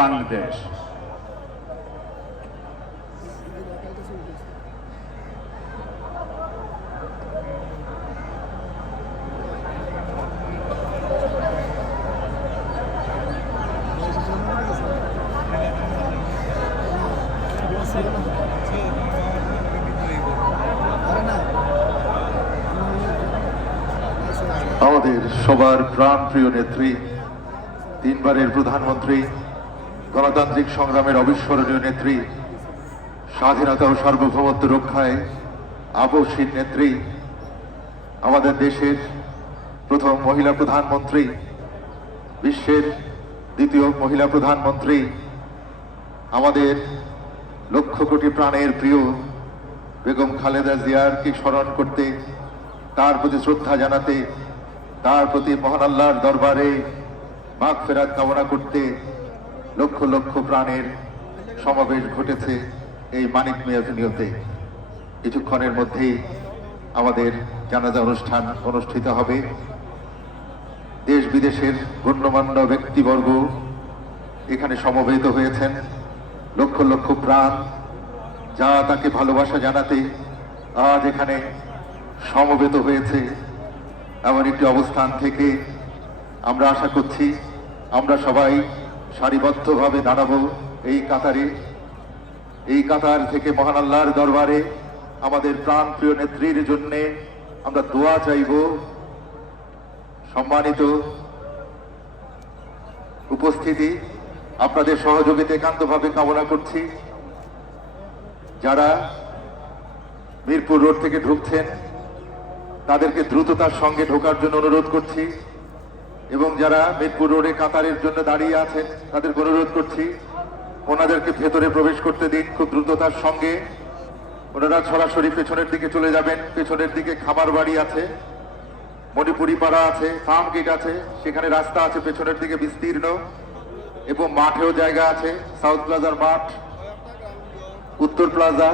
বাংলাদেশ। আমাদের সবার প্রাণপ্রিয় নেত্রী, তিনবারের প্রধানমন্ত্রী, গণতান্ত্রিক সংগ্রামের অবিস্মরণীয় নেত্রী, স্বাধীনতা ও সার্বভৌমত্ব রক্ষায় আপসহীন নেত্রী, আমাদের দেশের প্রথম মহিলা প্রধানমন্ত্রী, বিশ্বের দ্বিতীয় মহিলা প্রধানমন্ত্রী, আমাদের লক্ষ কোটি প্রাণের প্রিয় বেগম খালেদা জিয়ারকে স্মরণ করতে, তার প্রতি শ্রদ্ধা জানাতে, তার প্রতি মহান আল্লাহর দরবারে মাগফিরাত কামনা করতে লক্ষ লক্ষ প্রাণের সমাবেশ ঘটেছে এই মানিক মিয়া এভিনিউতে। কিছুক্ষণের মধ্যেই আমাদের জানাজা অনুষ্ঠান অনুষ্ঠিত হবে। দেশ বিদেশের গণ্যমান্য ব্যক্তিবর্গ এখানে সমবেত হয়েছেন। লক্ষ লক্ষ প্রাণ যা তাকে ভালোবাসা জানাতে আজ এখানে সমবেত হয়েছে। এমন একটি অবস্থান থেকে আমরা আশা করছি আমরা সবাই সারিবদ্ধভাবে দাঁড়াবো এই কাতারে। এই কাতার থেকে মহান আল্লাহর দরবারে আমাদের প্রাণপ্রিয় নেত্রীর জন্যে আমরা দোয়া চাইব। সম্মানিত উপস্থিতি, আপনাদের সহযোগিতা একান্তভাবে কামনা করছি। যারা মিরপুর রোড থেকে ঢুকছেন তাদেরকে দ্রুততার সঙ্গে ঢোকার জন্য অনুরোধ করছি, এবং যারা মিরপুর রোডে কাতারের জন্য দাঁড়িয়ে আছেন তাদেরকে অনুরোধ করছি ওনাদেরকে ভেতরে প্রবেশ করতে দিন খুব দ্রুততার সঙ্গে। ওনারা সরাসরি পেছনের দিকে চলে যাবেন। পেছনের দিকে খামার বাড়ি আছে, মণিপুরি পাড়া আছে, ফার্ম গেট আছে, সেখানে রাস্তা আছে পেছনের দিকে বিস্তীর্ণ, এবং মাঠেও জায়গা আছে। সাউথ প্লাজার মাঠ, উত্তর প্লাজা,